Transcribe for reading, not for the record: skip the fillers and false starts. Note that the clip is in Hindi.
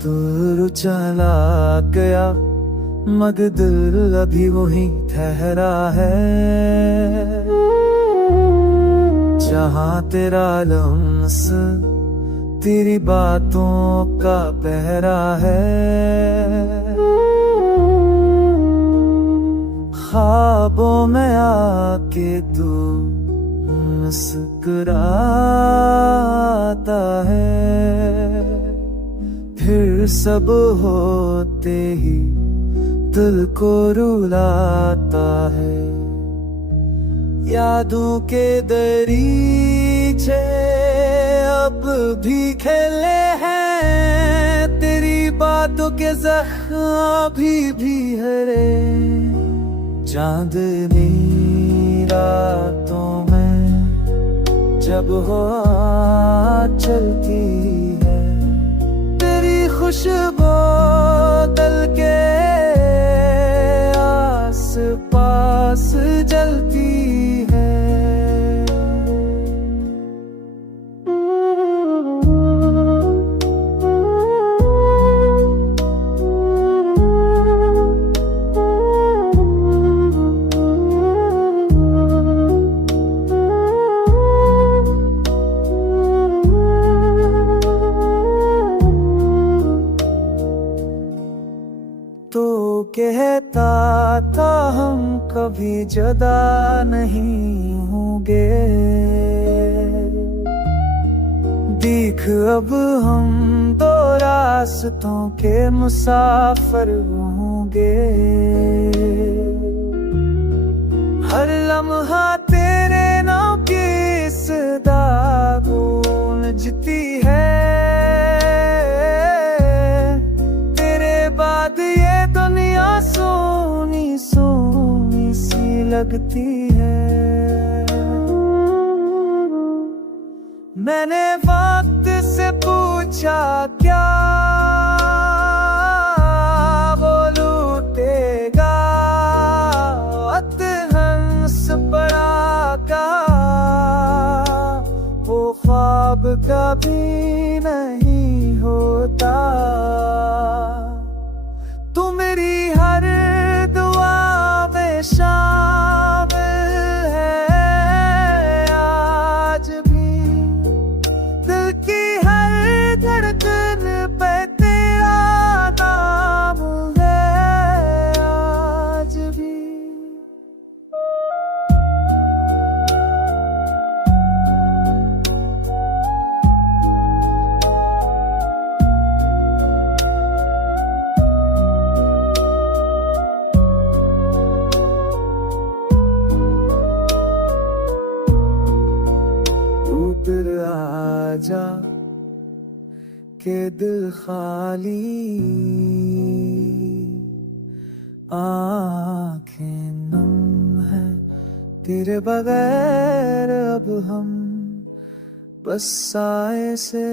दूर चला गया मगर दिल अभी वहीं ठहरा है, जहाँ तेरा लम्स तेरी बातों का पहरा है। ख्वाबों में आके तू मुस्कुराता है, फिर सब होते ही दिल को रुलाता है। यादों के दरीचे अब भी खेले हैं, तेरी बातों के जख्म अभी भी हरे। चांदनी रातों में जब हवा चलती है, तेरी खुशबू दिल के आस पास जलती है। तो कहता था हम कभी जुदा नहीं होंगे, देख अब हम दो रास्तों के मुसाफिर होंगे। हर लम्हा तेरे नाम की सदा गूंजती है, तेरे बाद ये दुनिया सोनी सोनी सी लगती है। मैंने वक्त से पूछा क्या वो लूटेगा, वक्त हंस पड़ा का वो ख्वाब कभी नहीं होता। तू मेरी हर दुआ में शामिल है आज भी, दिल की हर धड़कन पे तेरा नाम है आज भी। फिर आजा के दिल खाली, आँखें नम है तेरे बगैर अब हम, बस साए से